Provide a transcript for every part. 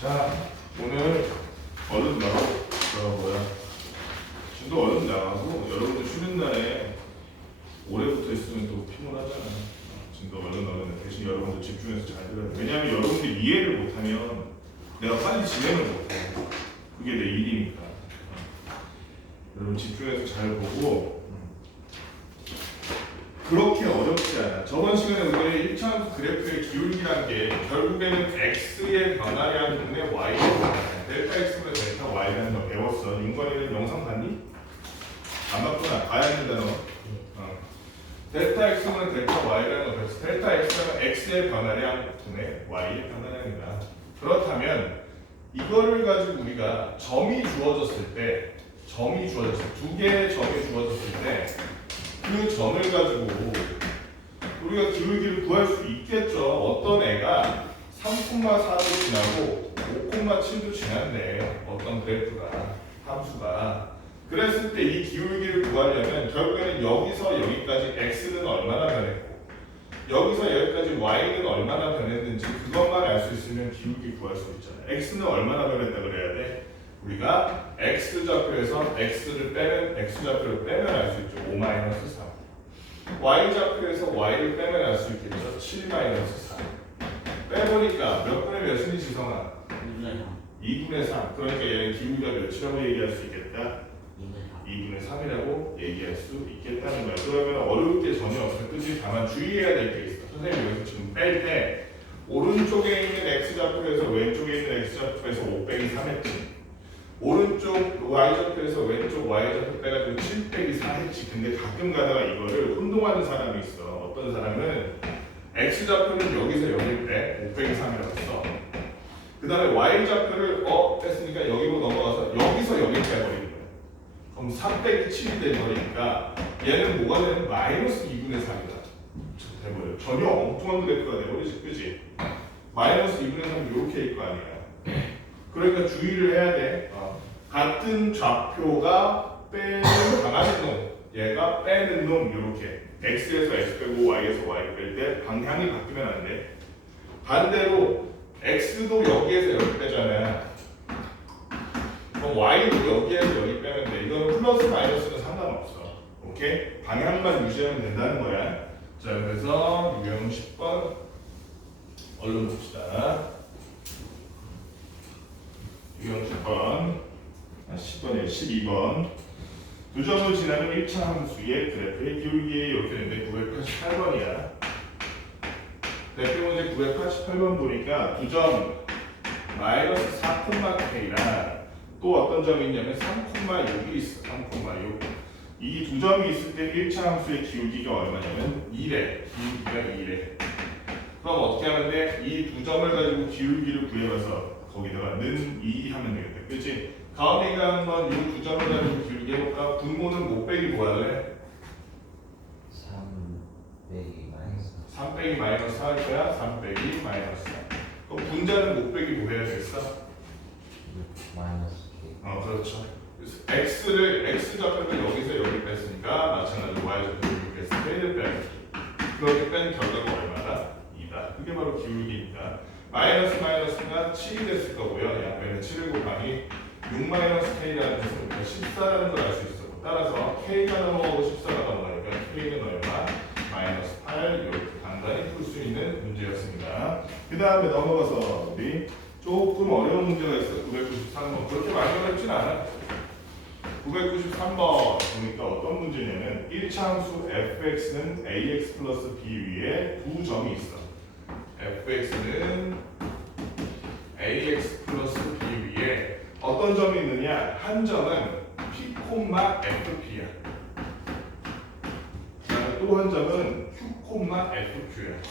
자, 오늘 얼른 나가고, 지금도 얼른 나가고, 여러분들 쉬는 날에 오래 붙어 있으면 또 피곤하잖아. 지금도 얼른 대신 여러분들 집중해서 잘 들어야 돼. 왜냐하면 여러분들이 이해를 못하면 내가 빨리 진행을 못해. 그게 내 일이니까. 여러분 집중해서 잘 보고. 그렇게 어렵지 않아. 저번 시간에 우리가 1차함수 그래프의 기울기란 게 결국에는 x의 변화량 분의 y의 변화량, 델타 x분의 델타 y라는 거 배웠어. 윤건이는 영상 봤니? 안 봤구나. 봐야 된다 너. 델타 x분의 델타 y라는 거 배웠어. 델타 x는 x의 변화량 분의 y의 변화량이다. 그렇다면 이거를 가지고 우리가 점이 주어졌을 때, 두 개의 점이 주어졌을 때 그 점을 가지고 우리가 기울기를 구할 수 있겠죠. 어떤 애가 3,4도 지나고 5,7도 지났네. 어떤 그래프가, 함수가. 그랬을 때 이 기울기를 구하려면 결국에는 여기서 여기까지 x는 얼마나 변했고 여기서 여기까지 y는 얼마나 변했는지 그것만 알 수 있으면 기울기 구할 수 있잖아요. x는 얼마나 변했다 그래야 돼? 우리가 x좌표에서 x를 빼면 x좌표를 빼면 알 수 있죠. 5-3. y좌표에서 y를 빼면 알 수 있겠죠. 7-4. 빼보니까 몇 분의 몇인지 지성아? 2분의 3. 그러니까 얘는 기울기가 몇이라고 얘기할 수 있겠다? 2분의 3이라고 얘기할 수 있겠다는 거야. 그러면 어려울 게 전혀 없어. 그치? 다만 주의해야 될 게 있어. 선생님이 여기서 지금 뺄 때 오른쪽에 있는 x좌표에서 왼쪽에 있는 x좌표에서 5-3 했지. 오른쪽 y좌표에서 왼쪽 y좌표 빼가지고 7-4 했지. 근데 가끔 가다가 이거를 혼동하는 사람이 있어. 어떤 사람은 x좌표는 여기서 여기를 빼 5-3이라고 써. 그 다음에 y좌표를 뺐으니까 여기로 넘어가서 여기서 여기를 빼버리는 거야. 그럼 3-7이 돼버리니까 얘는 뭐가 되는? 마이너스 2분의 3이다 돼버려. 전혀 엉뚱한 그래프가 돼버리지. 그지? 마이너스 2분의 3이 이렇게 일 거 아니야. 그러니까 주의를 해야 돼. 같은 좌표가 빼는 강하는 놈, 얘가 빼는 놈, 이렇게 x에서 x 빼고 y에서 y 뺄 때 방향이 바뀌면 안 돼. 반대로 x도 여기에서 여기 빼잖아. 그럼 y도 여기에서 여기 빼면 돼. 이건 플러스 마이너스는 상관없어. 오케이? 방향만 유지하면 된다는 거야. 자, 그래서 유형 10번 얼른 봅시다. 유형 10번에 12번. 두 점을 지나는 1차 함수의 그래프의 기울기 이렇게 되는데 988번이야. 대표 문제 988번 보니까 두 점 마이너스 4,k랑 또 어떤 점이 있냐면 3,6이 있어. 3,6. 이 두 점이 있을 때 1차 함수의 기울기가 얼마냐면 2래. 기울기가 2래. 그럼 어떻게 하면 돼? 이 두 점을 가지고 기울기를 구해봐서 거기다가 는 2 하면 되겠다. 그치? 가은이가 한번 이 두 점을 가지고 기울기 해볼까? 분모는 못 빼기 뭐 할래? 3 빼기 마이너스 3 빼기 마이너스 4 할 거야? 3 빼기 마이너스 4. 그럼 분자는 못 빼기 뭐 해야 되겠어? 마이너스 K. 그렇죠. 그래서 x좌표를 여기서 여기 뺐으니까 마찬가지로 y좌표를 여기 뺐을 때 1을 빼야지. 그렇게 뺀 결과가 얼마다? 2다. 그게 바로 기울기니까. 마이너스가 7이 됐을 거고요. 양변에 7을 곱하니 6-k라는 것은 14라는 걸 알 수 있어. 따라서 k가 넘어가고 14가 넘어가니까 k는 얼마? -8 이렇게 간단히 풀 수 있는 문제였습니다. 그 다음에 넘어가서 우리 조금 어려운 문제가 있어. 993번. 그렇게 많이 어렵진 않아. 993번 보니까 어떤 문제냐면 1차 함수 fx는 ax 플러스 b 위에 두 점이 있어. fx는 ax 플러스 b 위에 어떤 점이 있느냐? 한 점은 p, fp야. 또 한 점은 q, fq야.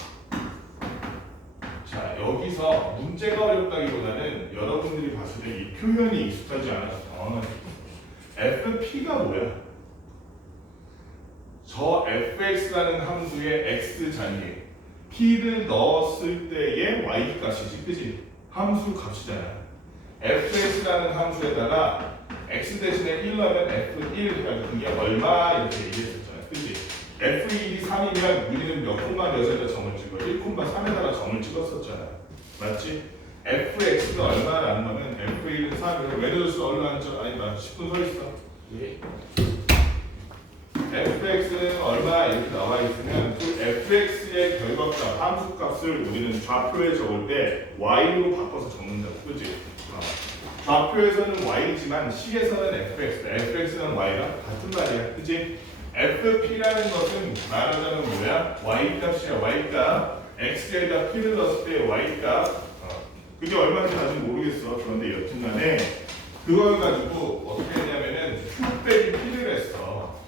자, 여기서 문제가 어렵다기보다는 여러분들이 봤을 때 이 표현이 익숙하지 않아서 fp가 뭐야? 저 fx라는 함수의 x 자리에 p를 넣었을 때의 y 값이지, 그지? 함수 값이잖아. fx라는 함수에다가 x 대신에 1 넣으면 f1 해가지고 그게 얼마 이렇게 얘기했었잖아, 그지? f1이 3이면 우리는 몇 콤마 몇에다 점을 찍어? 1콤마 3에다가 점을 찍었었잖아, 맞지? fx가 얼마라는 거는 f1은 3이고 왜 늦었어? 얼마 늦었어? 아니다 10분 서 있어. fx는 얼마 이렇게 나와 있으면 그 fx의 결과값 함수값을 우리는 좌표에 적을 때 y로 바꿔서 적는다고, 그렇지? 좌표에서는 y지만 식에서는 fx는 y가 같은 말이야, 그렇지? fp라는 것은 말하자면 뭐야? y 값이야. y 값 x에다 p를 넣었을 때 y 값 그게 얼마인지 아직 모르겠어. 그런데 여튼간에 그걸 가지고 어떻게 했냐면은 q 빼기 p를 했어.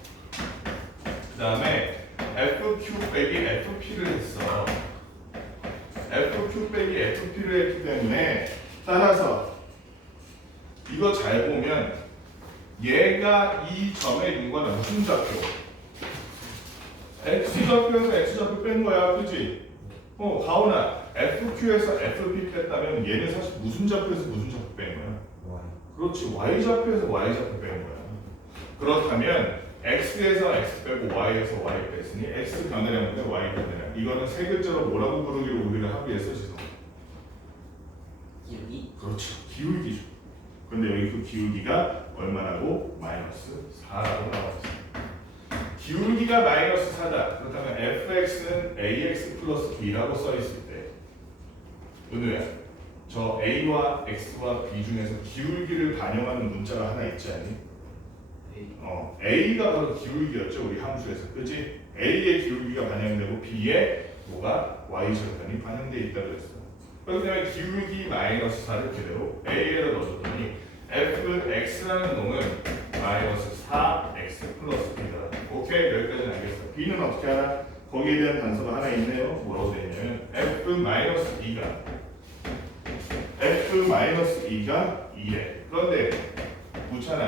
그 다음에 fq 빼기 fp를 했어. fq 빼기 fp를 했기 때문에 따라서 이거 잘 보면 얘가 이 점에 있는 건 무슨 좌표? x좌표에서 x좌표 뺀 거야, 그치? 가오나 fq에서 fp 뺐다면 얘는 사실 무슨 좌표에서 무슨 좌표 뺀 거야? Y. 그렇지, y좌표에서 y좌표 뺀 거야. 그렇다면 x에서 x 빼고 y에서 y 뺐으니 x 변화량분의 y 변화량. 이거는 세 글자로 뭐라고 부르기로 우리가 합의했어, 지금? 기울기? 그렇죠, 기울기죠. 근데 여기 그 기울기가 얼마라고? 마이너스 4라고 나왔어요. 기울기가 마이너스 4다. 그렇다면 fx는 ax 플러스 b라고 써있을 때 은우야, 저 a와 x와 b 중에서 기울기를 반영하는 문자가 하나 있지 않니? a가 바로 기울기였죠, 우리 함수에서. 그치? a의 기울기가 반영되고 b의 뭐가? y절편이 반영되어 있다고 그랬어. 그렇기 때문에 기울기 마이너스 4를 그대로 a에다 넣어줬더니 fx라는 놈은 마이너스 4x 플러스 b다. 오케이, 여기까지는 알겠어. b는 어떻게 하나? 거기에 대한 단서가 하나 있네요. 뭐라고 되냐면 f-2가 2래. 그런데 붙잖아.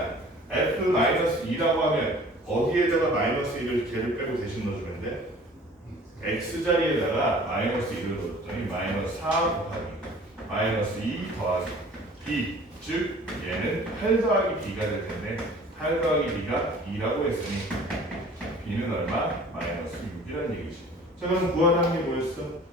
f-2라고 하면 어디에다가 마이너스 2를 걔를 빼고 대신 넣어주면 돼? x자리에다가 마이너스 2를 넣었더니 마이너스 4 곱하기 마이너스 2 더하기 b, 즉 얘는 8 더하기 b가 될 텐데 8 더하기 b가 2라고 했으니 b는 얼마? 마이너스 6이라는 얘기지. 자, 그럼 구하라는 게 뭐였어?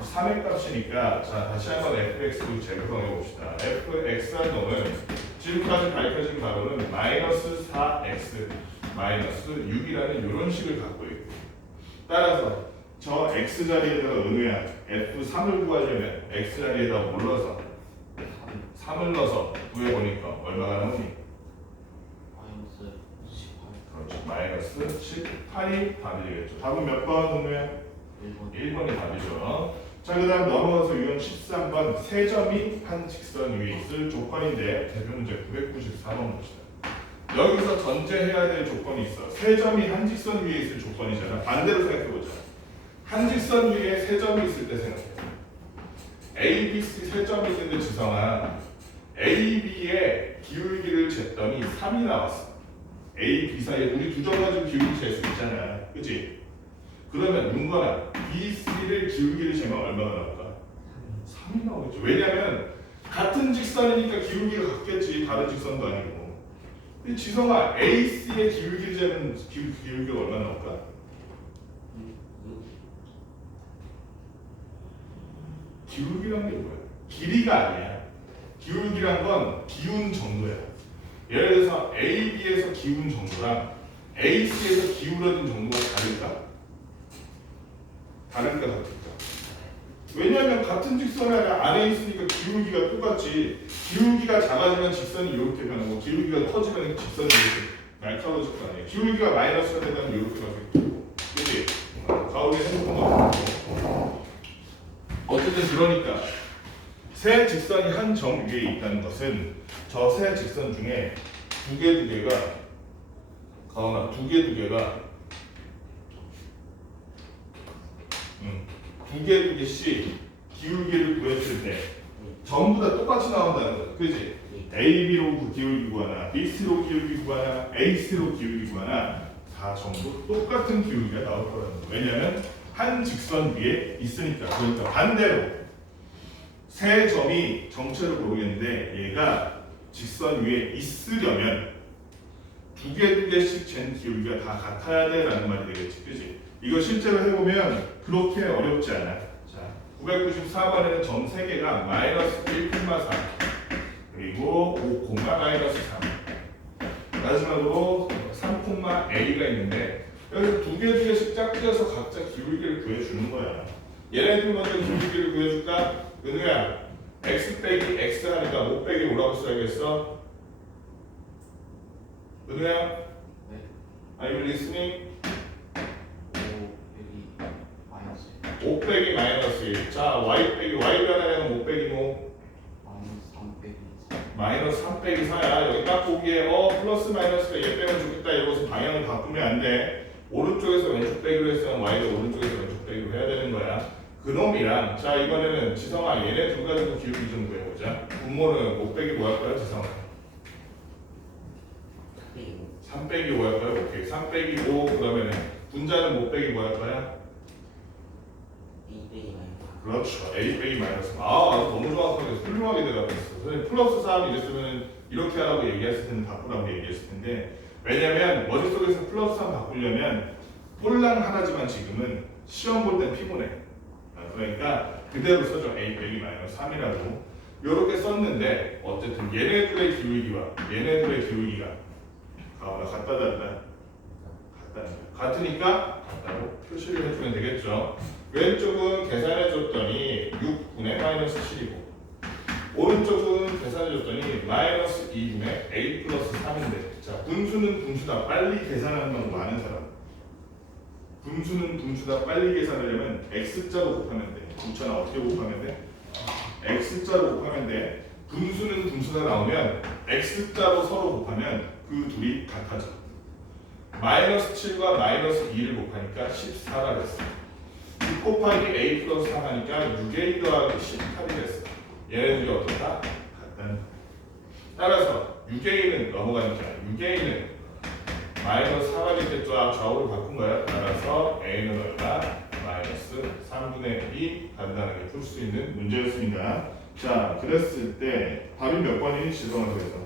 f3의 값이니까 자, 다시 한번 fx로 재구성해 봅시다. fx라는 놈은 지금까지 밝혀진 바로는 마이너스 4x 마이너스 6이라는 이런 식을 갖고 있고, 따라서 저 x자리에다가 은우야 f3을 구하려면 x자리에다 뭘 넣어서 3을 넣어서 구해보니까 얼마가 나오니? 마이너스 18. 그렇죠. 마이너스 18이 답이 되겠죠. 답은 몇 번 은우야? 1번이 답이죠. 자, 그 다음 넘어가서 유형 13번 세 점이 한 직선 위에 있을 조건인데 대표 문제 994번 봅시다. 여기서 전제해야 될 조건이 있어. 세 점이 한 직선 위에 있을 조건이잖아. 반대로 생각해보자. 한 직선 위에 세 점이 있을 때 생각해. A, B, C 세 점이 있는데 지성아, A, B의 기울기를 쟀더니 3이 나왔어. A, B 사이에 우리 두 점 가지고 기울기 잴 수 있잖아. 그치? 그러면 윤건아, B, C를 기울기를 재면 얼마가 나올까? 3이 나오겠죠. 왜냐면 같은 직선이니까 기울기가 같겠지. 다른 직선도 아니고. 근데 지성아, A, C의 기울기를 재면 기울기가 얼마 나올까? 기울기란 게 뭐야? 길이가 아니야. 기울기란 건 기운 정도야. 예를 들어서 A, B에서 기운 정도랑 A, C에서 기울어진 정도가 다를까? 다를까 같을까? 왜냐하면 같은 직선 안에 있으니까 기울기가 똑같지. 기울기가 작아지면 직선이 이렇게 변하고 기울기가 커지면 직선이 이렇게 날카로워질 거 아니에요. 기울기가 마이너스가 되면 이렇게 가겠고, 그렇지? 가운데 행복한 거. 어쨌든 그러니까 세 직선이 한 점 위에 있다는 것은 저 세 직선 중에 두 개가 가오나 두 개가 두 개씩 기울기를 구했을 때 전부 다 똑같이 나온다는 거죠. 그지? AB로 기울기 구하나 BC로 기울기 구하나 AC로 기울기 구하나 다 전부 똑같은 기울기가 나올 거라는 거예요. 왜냐하면 한 직선 위에 있으니까. 그러니까 반대로 세 점이 정체를 모르겠는데 얘가 직선 위에 있으려면 두 개씩 잰 기울기가 다 같아야 돼라는 말이 되겠지. 그지? 이거 실제로 해보면 그렇게 어렵지 않아. 자, 994번에는 점 3개가 마이너스 1,4 그리고 5, 마이너스 3 마지막으로 3,a가 있는데 여기서 두 개씩 짝지어서 각자 기울기를 구해주는 거야. 얘네들 먼저 기울기를 구해줄까? 은우야 x 빼기 x 하니까 5 빼기 5라고 써야겠어? 은우야 네. Are you listening? 5 빼기 마이너스 5 빼기 마이너스 1. 자, y 빼기 y 변화량은 5 빼기 뭐? 마이너스 3 빼기 4 마이너스 3 빼기 4야. 여기 딱 보기에 플러스 마이너스가 얘 빼면 좋겠다 이러고서 방향을 바꾸면 안 돼. 오른쪽에서 왼쪽 빼기로 했으면 y도 오른쪽에서 왼쪽 빼기로 해야 되는 거야. 그놈이랑 자 이번에는 지성아 얘네 둘 가지고 기울기 좀 구해보자. 분모는 5 빼기 뭐 할 거야 지성아? 3 빼기 5 할 거야? 오케이. 3 빼기 5 그러면은 분자는 5 빼기 뭐 할 거야? 그렇죠. a 빼기 마이너스. 너무 정확하게 훌륭하게 대답했어. 선생님 플러스 3 이랬으면 이렇게 하라고 얘기했을 텐데 바꾸라고 얘기했을 텐데 왜냐면 머릿속에서 플러스 3 바꾸려면 폴랑 하나지만 지금은 시험 볼 땐 피곤해. 그러니까 그대로 써줘. a 빼기 마이너스 3이라고 이렇게 썼는데 어쨌든 얘네들의 기울기와 얘네들의 기울기가 같다 달라? 같으니까 같다고 표시를 해주면 되겠죠. 왼쪽은 계산해줬더니 6분의 마이너스 7이고 오른쪽은 계산해줬더니 마이너스 2분의 a 플러스 3인데 자 분수는 분수다 빨리 계산하는 방법 아는 사람 분수는 분수다 빨리 계산하려면 x자로 곱하면 돼. 붙여나 어떻게 곱하면 돼? x자로 곱하면 돼. 분수는 분수가 나오면 x자로 서로 곱하면 그 둘이 같아져. 마이너스 7과 마이너스 2를 곱하니까 14가 됐어. 6 곱하기 a 플러스 3 하니까 6a 더하기 18이 됐어. 얘네들이 어떻다? 같다는. 따라서 6a는 넘어가니까 6a는 마이너스 4가 됐겠죠. 좌우로 바꾼 거야. 따라서 a는 얼마? 마이너스 3분의 2 간단하게 풀 수 있는 문제였습니다. 자, 그랬을 때 답이 몇 번이니? 지성아 그래서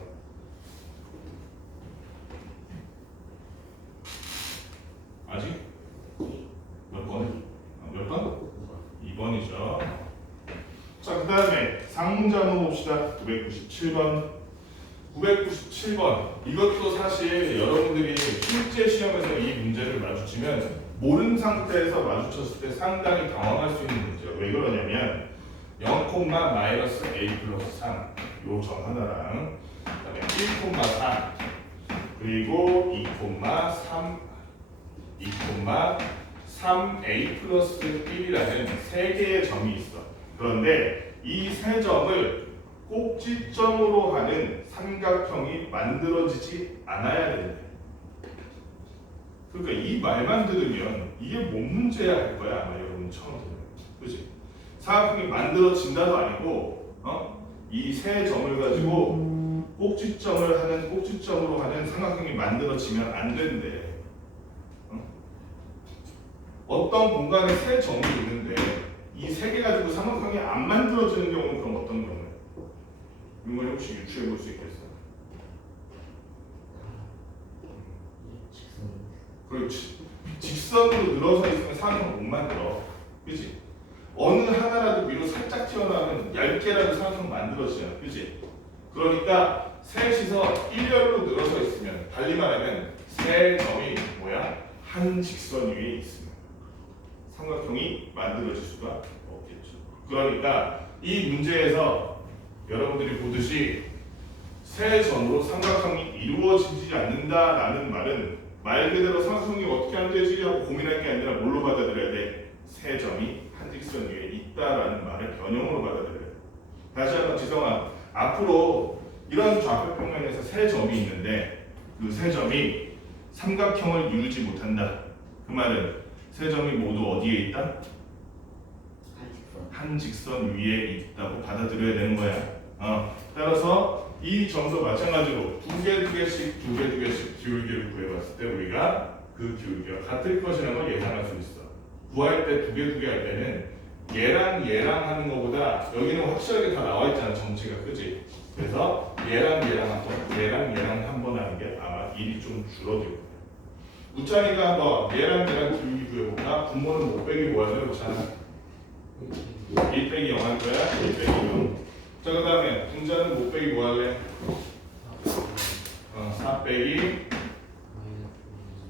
아직? 몇 번? 몇 번? 2번이죠. 자, 그 다음에 상문자 한번 봅시다. 997번. 997번. 이것도 사실 여러분들이 실제 시험에서 이 문제를 마주치면 모르는 상태에서 마주쳤을 때 상당히 당황할 수 있는 문제예요. 왜 그러냐면 0, 마이너스 a 플러스 3 요 점 하나랑 그다음에 1,4 그리고 2,3a 플러스 1이라는 세 개의 점이 있어. 그런데 이 세 점을 꼭지점으로 하는 삼각형이 만들어지지 않아야 된다. 그러니까 이 말만 들으면 이게 뭔 문제야 할 거야 아마 여러분 처음 들으면. 그렇지? 삼각형이 만들어진다도 아니고 이 세 점을 가지고 꼭지점으로 하는 삼각형이 만들어지면 안 된대. 어떤 공간에 세 점이 있는데 이 세 개 가지고 삼각형이 안 만들어지는 경우는 그럼 어떤 경우에? 이걸 혹시 유추해 볼 수 있겠어? 그렇지. 직선으로 늘어서 있으면 삼각형을 못 만들어. 그렇지? 어느 하나라도 위로 살짝 튀어나오면 얇게라도 삼각형 만들어지잖아. 그렇지? 그러니까 셋이서 일렬로 늘어서 있으면 달리 말하면 세 점이 뭐야? 한 직선 위에 있으면 삼각형이 만들어질 수가 없겠죠. 그러니까 이 문제에서 여러분들이 보듯이 세 점으로 삼각형이 이루어지지 않는다라는 말은 말 그대로 삼각형이 어떻게 안 되지 하고 고민할 게 아니라 뭘로 받아들여야 돼? 세 점이 한 직선 위에 있다라는 말을 변형으로 받아들여야 돼. 다시 한번 지성아, 앞으로 이런 좌표평면에서 세 점이 있는데 그 세 점이 삼각형을 이루지 못한다. 그 말은 세 점이 모두 어디에 있다? 한 직선 위에 있다고 받아들여야 되는 거야. 따라서 이 점도 마찬가지로 두 개씩 기울기를 구해봤을 때 우리가 그 기울기가 같을 것이라는 걸 예상할 수 있어. 구할 때 두 개 할 때는 얘랑 하는 것보다 여기는 확실하게 다 나와 있잖아 정체가. 그지? 그래서 얘랑 한 번 하는 게 아마 일이 좀 줄어들고. 웃자니까 한번 얘랑 기울기 구해볼까? 분모는 못 빼기 뭐하죠? 그렇잖아. 빼기 0 할 거야. a 빼기 0. 자, 그 다음에 분자는 못 빼기 뭐 할래? 4 빼기.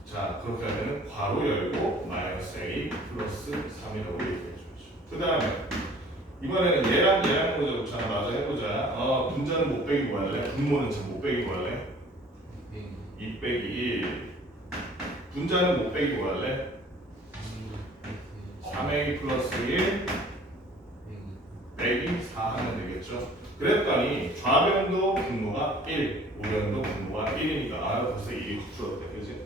자, 그렇게 하면은 괄호 열고 마이너스 a 플러스 3이라고 얘기해 주죠. 그 다음에 이번에는 얘랑 보자. 자, 마저 해보자. 분자는 못 빼기 뭐 할래? 분모는 참 못 빼기 뭐 할래? 2 빼기 1. 분자는 못 빼기 뭐 할래? 3a 플러스 1 빼기 4 하면 되겠죠. 그랬더니 좌변도 분모가 1, 우변도 분모가 1이니까 벌써 1이 확 줄었대. 그치?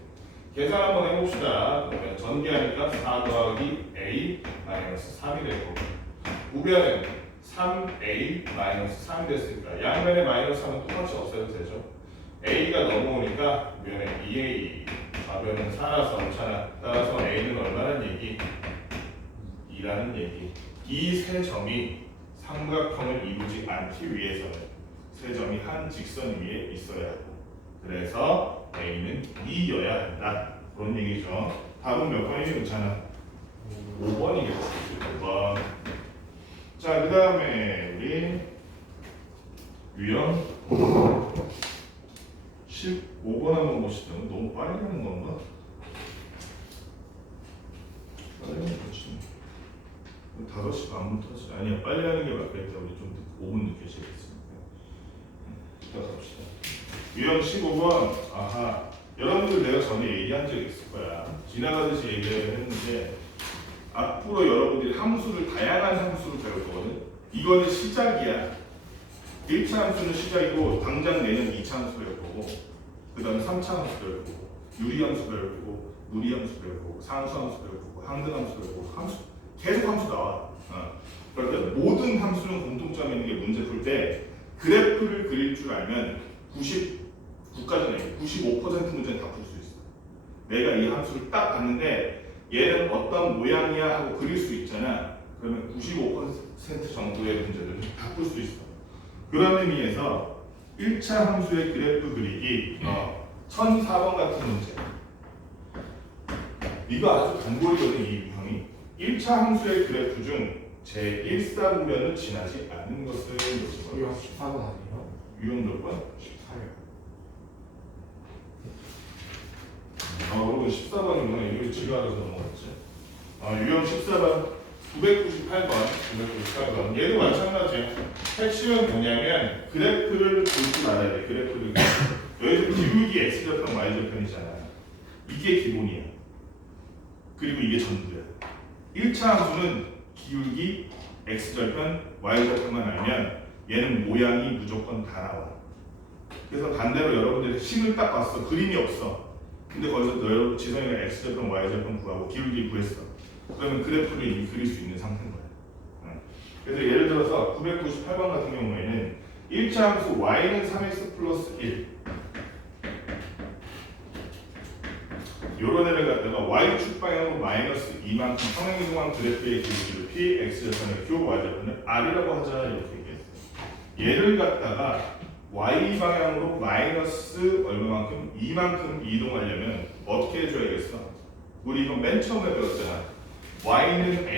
계산 한번 해봅시다. 그러면 전개하니까 4 더하기 a 마이너스 3이 될 거고, 우변은 3a 마이너스 3이 됐으니까 양면에 마이너스 하면 똑같이 없애도 되죠. a가 넘어오니까 우변에 2a, 좌변은 4라서 없잖아. 따라서 a는 얼마라는 얘기? 2라는 얘기. 이 세 점이 삼각형을 이루지 않기 위해서는 세 점이 한 직선 위에 있어야 하고, 그래서 a는 2여야 한다. 그런 얘기죠. 답은 몇 번이지? 괜찮아. 5번이겠지. 5번. 자, 그 다음에 우리 유형 15번 한번 봅시다. 너무 빨리 하는 건가? 빨리 하면 좋지. 5시 반부터지. 아니야, 빨리 하는 게 맞겠다. 우리 좀 5분 늦게 시작했으니까. 이따 갑시다. 유형 15번. 아하. 여러분들 내가 전에 얘기한 적 있을 거야. 지나가듯이 얘기를 했는데 앞으로 여러분들이 함수를 다양한 함수를 배울 거거든. 이거는 시작이야. 1차 함수는 시작이고 당장 내년 2차 함수 배울 거고, 그 다음에 3차 함수 배울 거고, 유리함수 배울 거고, 누리함수 배울 거고, 상수함수 배울 거고, 항등함수 배울 거고, 함수 계속 함수 나와. 그런데 모든 함수는 공통점이 있는 게 문제 풀 때 그래프를 그릴 줄 알면 99까지는 95% 문제는 다 풀 수 있어. 내가 이 함수를 딱 봤는데 얘는 어떤 모양이야 하고 그릴 수 있잖아. 그러면 95% 정도의 문제들은 다 풀 수 있어. 그런 의미에서 1차 함수의 그래프 그리기 1004번 같은 문제. 이거 아주 단골이거든, 이 유형이. 1차 함수의 그래프 중 제1사분면을 지나지 않는 것을 요청합니다. 유형 14번 아니에요? 유형 몇 번? 14요. 여러분 14번이구나. 이거 지가 알아서 넘어갔지. 유형 14번 998번. 얘도 마찬가지야. 핵심은 뭐냐면 그래프를 볼 줄 알아야 돼. 그래프를. 여기서 기울기 x절편 y절편이잖아. 이게 기본이야. 그리고 이게 전부야. 1차 함수는 기울기 x절편 y절편만 알면 얘는 모양이 무조건 다 나와. 그래서 반대로 여러분들이 식을 딱 봤어. 그림이 없어. 근데 거기서 여러분 지성이가 x절편 y절편 구하고 기울기 구했어. 그러면 그래프를 이미 그릴 수 있는 상태인 거야. 그래서 예를 들어서 998번 같은 경우에는 1차 함수 y는 3x 플러스 1, 요런 애를 갖다가 y축 방향으로 마이너스 2만큼 평행이동한 그래프의 기울기를 p, x절편의 q, y절편을 r이라고 하자, 이렇게 얘기했어요. 얘를 갖다가 y 방향으로 마이너스 얼마만큼? 2만큼 이동하려면 어떻게 해줘야겠어? 우리 이거 맨 처음에 배웠잖아. y는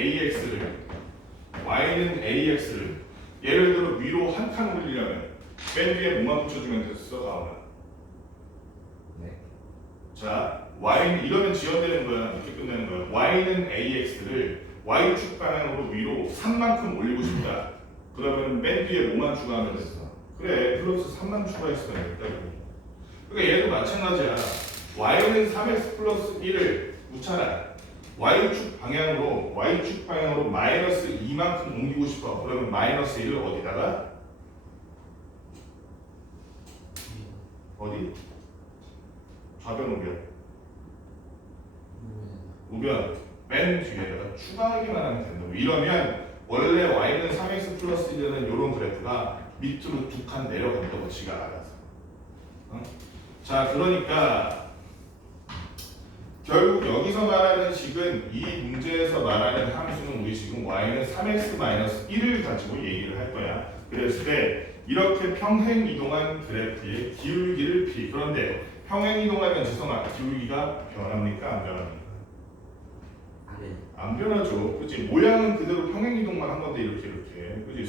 ax를 예를 들어 위로 한 칸 올리려면 맨 위에 뭐만 붙여주면 됐어, 가오나? 네. 자, y는 이러면 지연되는 거야. 이렇게 끝내는 거야. y는 ax를 y축 방향으로 위로 3만큼 올리고 싶다. 그러면 맨 뒤에 뭐만 추가하면 됐어? 그래, 플러스 3만 추가했어야 됐다고. 그러니까 얘도 마찬가지야. y는 3x 플러스 1을 묻혀라. y축 방향으로 마이너스 2만큼 옮기고 싶어. 그러면 마이너스 1을 어디다가? 어디? 좌변 우변 맨 뒤에다가 추가하기만 하면 된다고. 이러면 원래 y는 3x 플러스 1이라는 이런 그래프가 밑으로 두 칸 내려간다고, 지가 알아서. 자, 그러니까 결국 여기서 말하는 식은, 이 문제에서 말하는 함수는 우리 지금 y는 3x-1을 가지고 얘기를 할 거야. 그랬을 때 이렇게 평행 이동한 그래프의 기울기를 p. 그런데 평행 이동하면 지성아, 기울기가 변합니까? 안 변합니까? 안 변하죠. 그렇지? 모양은 그대로 평행 이동만 한 건데 이렇게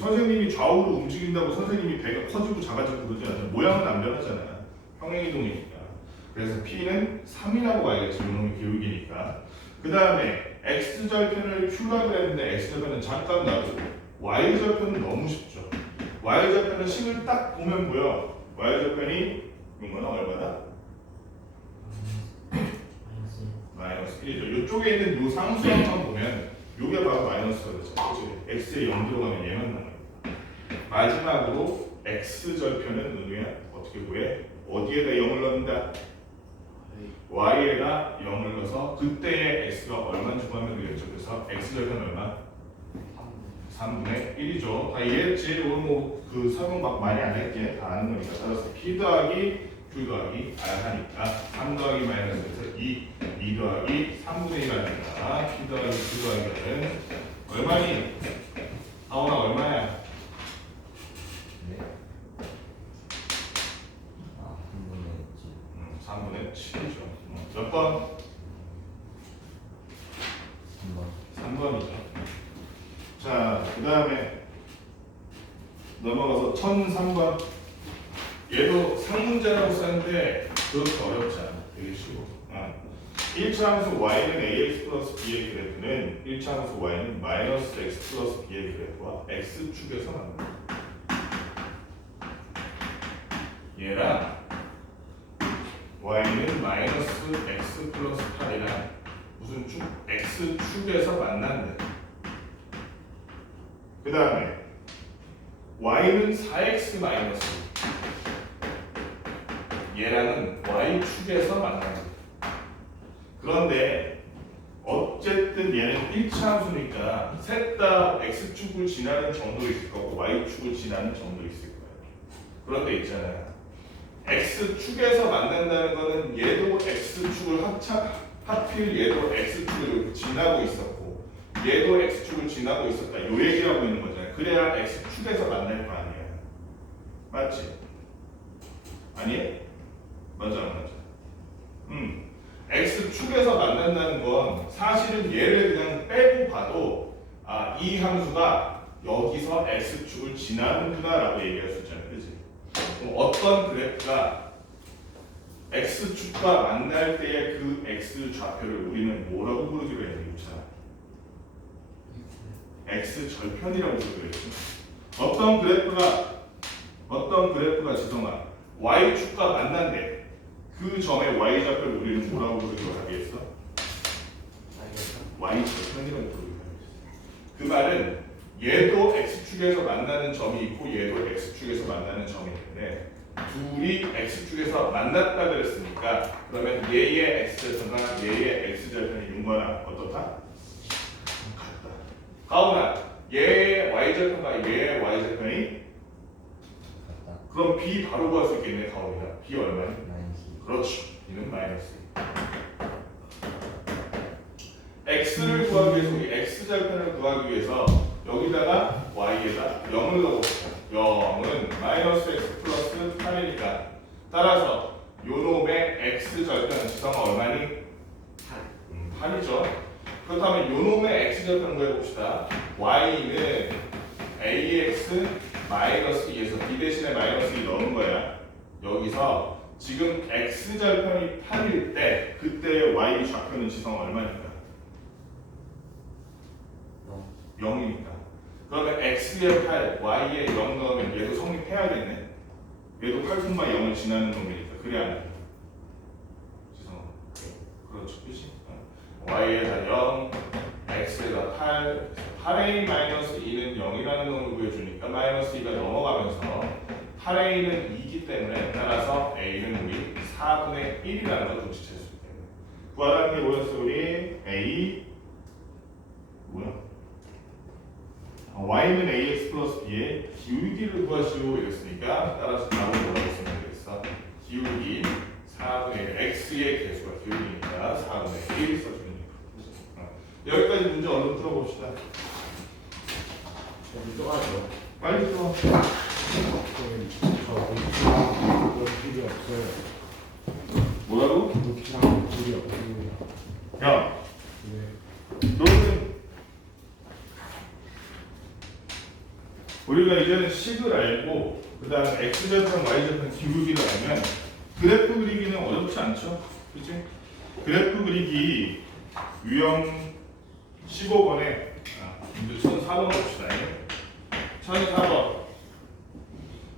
선생님이 좌우로 움직인다고 선생님이 배가 커지고 작아지고 그러지 않아요. 모양은 안 변하잖아. 평행이동이니까. 그래서 P는 3이라고 봐야겠지. 이놈의 기울기니까. 그 다음에 X절편을 Q라고 했는데 X절편은 잠깐 놔두고 Y절편은 너무 쉽죠. Y절편은 식을 딱 보면 보여. Y절편이 이거는 얼마다? 마이너스 1이죠. 이쪽에 있는 요 상수항만 보면 요게 바로 마이너스가 되죠. 그치? X에 0 들어가면 얘만 남아요. 마지막으로 X절편은 은우야 어떻게 구해? 어디에다 0을 넣는다? Y에다 0을 넣어서 그때의 X가 얼마인 줄 하면 되겠죠. 그래서 X절편 얼마? 3분의 1이죠. 다 이해했지? 오늘 뭐그 설명 막 많이 안 할게. 다 아는 거니까. 따라서 P 더하기 Q 더하기 R 하니까 3 더하기 마이너스에서 2 더하기 3분의 1 하니까 P 더하기 Q 더하기는 얼마니? 아오나 얼마야? 네. 아, 3분의 7이죠. 몇 번? 3번. 3번이죠. 자, 그 다음에 넘어가서 1003번. 얘도 상문제라고 썼는데 그렇게 어렵지 않아. 되게 쉬워. 1차 함수 y는 ax 플러스 b의 그래프는 1차 함수 y는 마이너스 x 플러스 b의 그래프와 x축에서 만든다. 얘랑 y는 마이너스 x 플러스 8이랑 무슨 축? x축에서 만난다. 그 다음에 y는 4x 마이너스 얘랑은 y축에서 만납니다. 그런데 어쨌든 얘는 1차 함수니까 셋 다 x축을 지나는 점도 있을 거고 y축을 지나는 점도 있을 거예요. 그런데 있잖아요. x축에서 만난다는 거는 얘도 x축을 하필 얘도 x축을 이렇게 지나고 있었고 얘도 x축을 지나고 있었다. 요 얘기하고 있는 거잖아요. 그래야 x축에서 만날 거 아니야. 맞지? 아니? 맞아 안 맞아? x축에서 만난다는 건 사실은 얘를 그냥 빼고 봐도 이 함수가 여기서 x축을 지나는구나 라고 얘기할 수 있잖아요. 그치? 그럼 어떤 그래프가 x축과 만날 때의 그 x 좌표를 우리는 뭐라고 부르기로 했는지 있잖아. x절편이라고 부르기로 했지. 어떤 그래프가 지성아 y축과 만난대. 그 점의 y좌표를 우리는 뭐라고 부르기로 하겠어? y절편이라고 부르기로 하겠어. 그 말은 얘도 x축에서 만나는 점이 있고 얘도 x축에서 만나는 점이 있는데 둘이 x축에서 만났다 그랬으니까 그러면 얘의 x절편과 얘의 x절편이 윤거나 어떻다? 같다. 가오나 얘의 y절편과 얘의 y절편이 같다. 그럼 b 바로 구할 수 있겠네. 가오나 b 얼마니? 그렇죠. 이는 마이너스. x를 구하기 위해서 우리 x절편을 구하기 위해서 여기다가 y에다 0을 넣어봅시다. 0은 마이너스 x 플러스 8이니까 따라서 요놈의 x절편 지성은 얼마니? 8이죠. 그렇다면 요놈의 x절편을 구해봅시다. y는 ax 마이너스 2에서 b 대신에 마이너스 2 넣은 거야. 여기서 지금 x절편이 8일 때 그때의 y 좌표는 지성 얼마니까? 0이니까. 그러면 x에 8, y에 0 넣으면 얘도 성립해야겠네. 얘도 8,0을 지나는 놈이니까. 그래 안 돼? 지성. 그렇죠. 그치? y에다 0, x에다 8, 8a 마이너스 2는 0이라는 놈을 구해주니까 마이너스 2가 넘어가면서 8a는 2이기 때문에 따라서 a는 우리 4분의 1이라는 걸 눈치챌 수 있겠네. 구하라는 게 뭐였어 우리? a 뭐야? y는 ax 플러스 b의 기울기를 구하시오 이랬으니까 따라서 답을 뭐라고 쓰면 되겠어? 기울기 4분의 1 x의 개수가 기울기니까 4분의 1 써주면 되고. 여기까지 문제 얼른 풀어봅시다. 또 하죠. 빨리 풀어. 필요 없어요. 뭐라고? 필요한 필요 없습니다. 야, 네. 너는 우리가 이제는 식을 알고 그 다음에 x절편 y절편 기울기를 알면 그래프 그리기는 어렵지 않죠? 그치? 그래프 그리기 유형 15번에 문제 1004번 봅시다. 1004번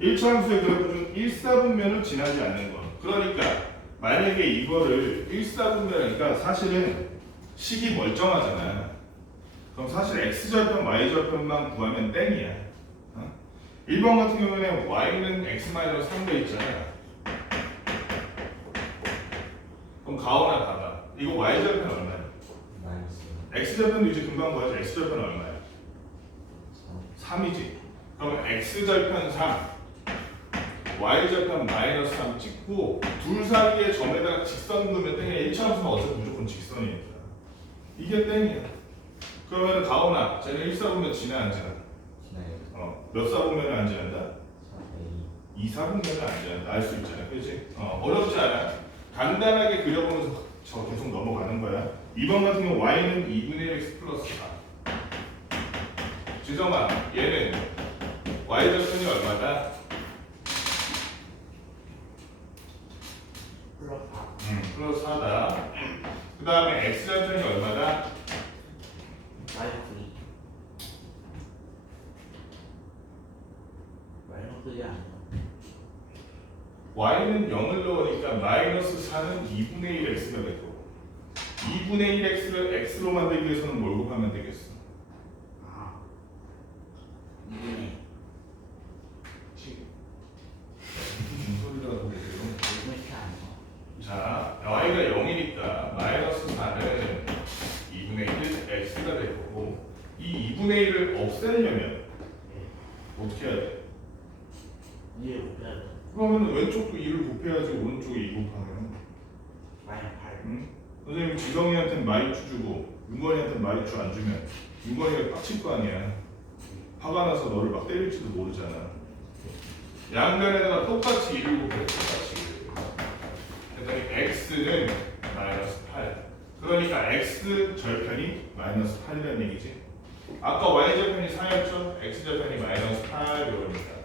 1차 함수의 그래프 중 1사분면을 지나지 않는 것. 그러니까 만약에 이거를 1사분면이니까 사실은 식이 멀쩡하잖아. 그럼 사실 x절편 y절편만 구하면 땡이야. 1번 같은 경우에는 y는 x-3돼 있잖아. 그럼 가오나 봐봐. 이거 y절편 얼마야? 마이너스 x절편도 이제 금방 구하지. x절편 얼마야? 3이지. 그러면 x절편 3, y절편 마이너스 3 찍고 둘 사이의 점에다가 직선 그으면 땡이야. 1차 함수는 어차피 무조건 직선이니까. 이게 땡이야. 그러면 가오나 쟤는 1사분면 지나 안 지나? 지나요. 몇 사분면을 안 지난다? 4A 2사분면을 안 지난다. 알 수 있잖아. 그렇지? 어렵지 않아. 간단하게 그려보면서 저 계속 넘어가는 거야. 2번 같은 경우 y는 2분의 1 x 플러스 4. 지성아, 얘는 y절편이 얼마다? 플러스 4다. 그 다음에 x절편이 얼마다? y는 0을 넣으니까 마이너스 4는 2분의 1 x가 되고 2분의 1 x를 x로 만들기 위해서는 뭘 곱하면 되겠어? 무슨 소리라고 그러세요? 자, y가 0이니까 마이너스 4는 2분의 1 x가 될 거고 이 2분의 1을 없애려면 어떻게 해야 돼? 그러면 왼쪽도 2를 곱해야지 오른쪽에 2 곱하면 응? 선생님 지성이한테는 마이추 주고 윤건이한테는 마이추 안 주면 윤건이가 빡칠 거 아니야. 화가 나서 너를 막 때릴지도 모르잖아. 양변에다가 똑같이 2를 곱해 똑같이. 그랬더니 x는 마이너스 8. 그러니까 x 절편이 마이너스 8이라는 얘기지. 아까 y 절편이 4였죠? x 절편이 마이너스 8 이겁니다.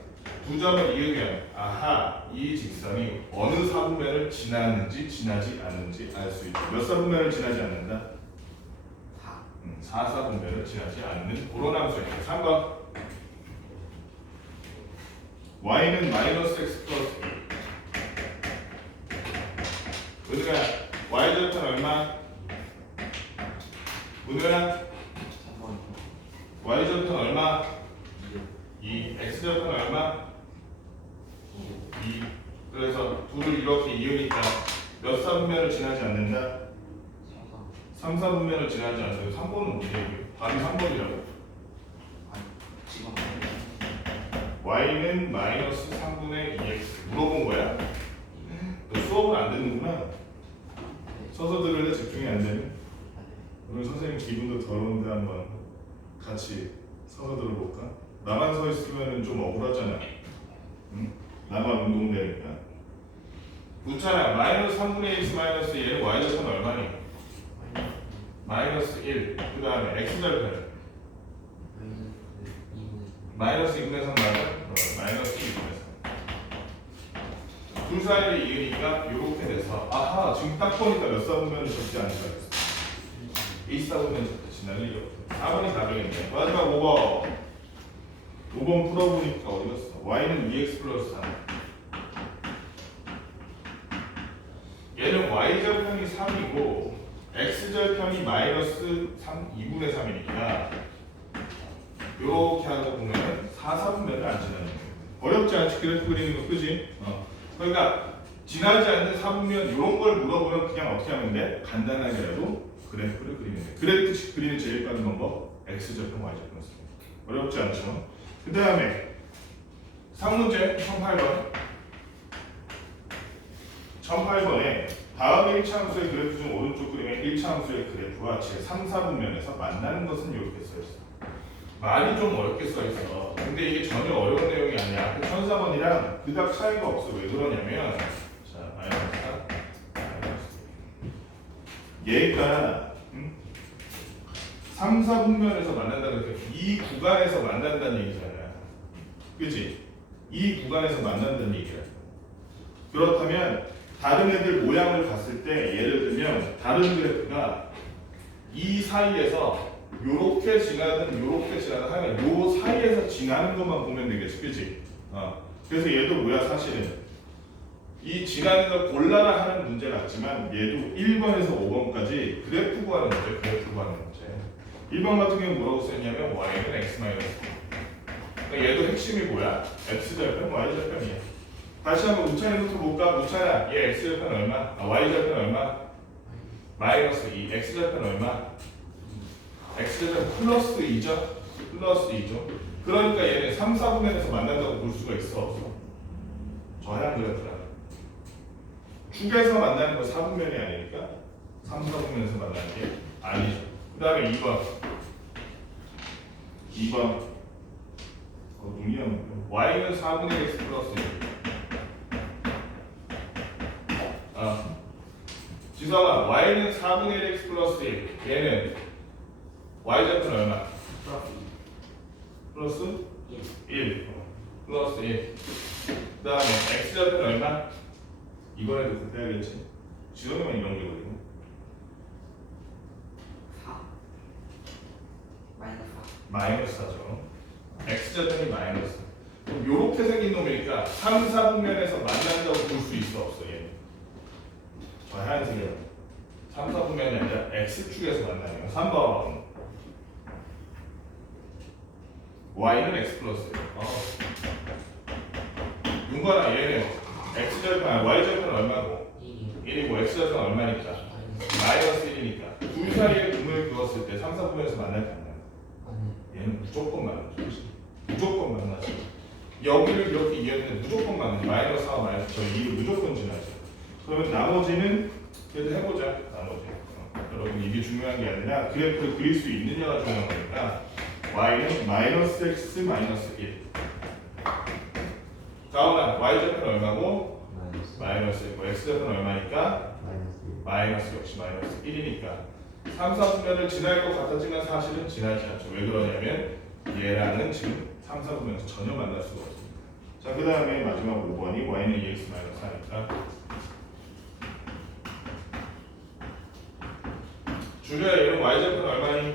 두 점을 이으면 아하 이 직선이 어느 사분면을 지나는지 지나지 않는지 알 수 있죠. 몇 사분면을 지나지 않는다? 4사분면을 지나지 않는 그런 함수입니다. 3번 y는 마이너스 x 플러스 1. 은우야 y절편 얼마? 은우야 y절편 얼마? 2. x절편 얼마? 2. 그래서 둘을 이렇게 이으니까 몇 사분면을 지나지 않는다? 3사분면을 지나지 않는다. 3번은 뭐예요? 답이 3번이라고. y는 마이너스 3분의 2x 물어본 거야? 너 수업을 안 듣는구나. 서서 들을래 집중이 안 되는? 오늘 선생님 기분도 더러운데 한번 같이 서서 들어볼까? 나만 서 있으면 좀 억울하잖아. 응? 나만 운동되니까. 묻잖아. 마이너스 3분의 1x 마이너스 얘는 y절편 얼마니? 마이너스 1. 그 다음에 x절편 마이너스 2분의 3 맞아? 마이너스 2분의 3. 둘 사이를 이으니까 이렇게 돼서 아하 지금 딱 보니까 몇 사분면을 적지 않을까 1사분면 지날 일이 없어. 4번이 답이겠네. 마지막 5번 5번 풀어보니까 어디 갔어? y는 2x 플러스 3. 얘는 y절편이 3이고 x절편이 마이너스 3, 2분의 3이니까 이렇게 하고 보면 4사분면을 안 지나는 거예요. 어렵지 않지? 그래프 그리는 거 그지? 그러니까 지나지 않는 사분면 이런 걸 물어보면 그냥 어떻게 하면 돼? 간단하게라도 그래프를 그리면 돼. 그래프 그리는 제일 빠른 방법 x절편 y절편 씁니다. 어렵지 않죠? 그 다음에 3문제 1008번 1008번에 다음 1차 함수의 그래프 중 오른쪽 그림의 1차 함수의 그래프와 제3, 4분면에서 만나는 것은 이렇게 써있어. 말이 좀 어렵게 써있어. 근데 이게 전혀 어려운 내용이 아니야. 1004번이랑 그닥 차이가 없어. 왜 그러냐면 자, 마이너스 4 얘가 3, 4분면에서 만난다는 게 이 구간에서 만난다는 얘기잖아요. 그치? 이 구간에서 만난다는 얘기야. 그렇다면 다른 애들 모양을 봤을 때 예를 들면 다른 그래프가 이 사이에서 요렇게 지나든 요렇게 지나든 하면 요 사이에서 지나는 것만 보면 되겠지, 그치? 그래서 얘도 뭐야 사실은 이 지나는 걸 골라라 하는 문제 같지만 얘도 1번에서 5번까지 그래프 구하는 문제, 그래프 구하는 문제. 1번 같은 경우는 뭐라고 썼냐면 y는 x 마이너스. 그러니까 얘도 핵심이 뭐야? x 절편, y 절편이야. 다시 한번 우찬이부터 볼까? 우찬아, 얘 x 절편 얼마? y 절편 얼마? 마이너스 2. x 절편 얼마? x 절편 플러스 2죠? 플러스 2죠. 그러니까 얘는 3, 4분면에서 만난다고 볼 수가 있어, 없어? 저 하얀 그래프라. 축에서 만나는 거 4분면이 아니니까 3, 4분면에서 만나는 게 아니죠. 그 다음에 2번. 눈이야. y는 4분의 x 플러스 1. 지성아, y는 4분의 1 x 플러스 1. 얘는 y좌표는 얼마? 플러스 1. 플러스 1. 그 다음에 x좌표는 얼마? 이번에도 그때 해야겠지. 지성이만 이런 게 거든요. 4 마이너스 4 마이너스 4죠. x좌표는 마이너스. 그럼 요렇게 생긴 놈이니까 3, 4분면에서 만난다고 볼 수 있어, 없어 얘는? 저 하얀색이야. 3, 4분면이 아니라 x축에서 만나요. 3번. y는 x 플러스 1. 윤관아, 얘는 x절편, y절편 얼마고? 1이고 x절편 얼마니까? 마이너스 1이니까 둘 사이에 분모를 그었을 때 3, 4분면에서 만나지 않나요? 얘는 무조건 만나죠. 무조건 만나죠. 여기를 이렇게 이해하는데 무조건 만나죠. 마이너스 4, 마이너스 2를 무조건 지나죠. 그러면 나머지는 그래도 해보자. 나머지. 여러분 이게 중요한 게 아니라 그래프를 그릴 수 있느냐가 중요한 거니까 y는 마이너스 x 마이너스 1. 가온아, y절편 얼마고? 마이너스 1고 x절편 얼마니까? 마이너스 역시 마이너스 1이니까 3, 4분면을 지날 것 같았지만 사실은 지나지 않죠. 왜 그러냐면 얘랑은 지금 3, 4분면에서 전혀 만날 수가 없습니다. 자, 그 다음에 마지막 5번이 y는 2x 마이너스 4니까 주려야 얘는 y절편 얼마니?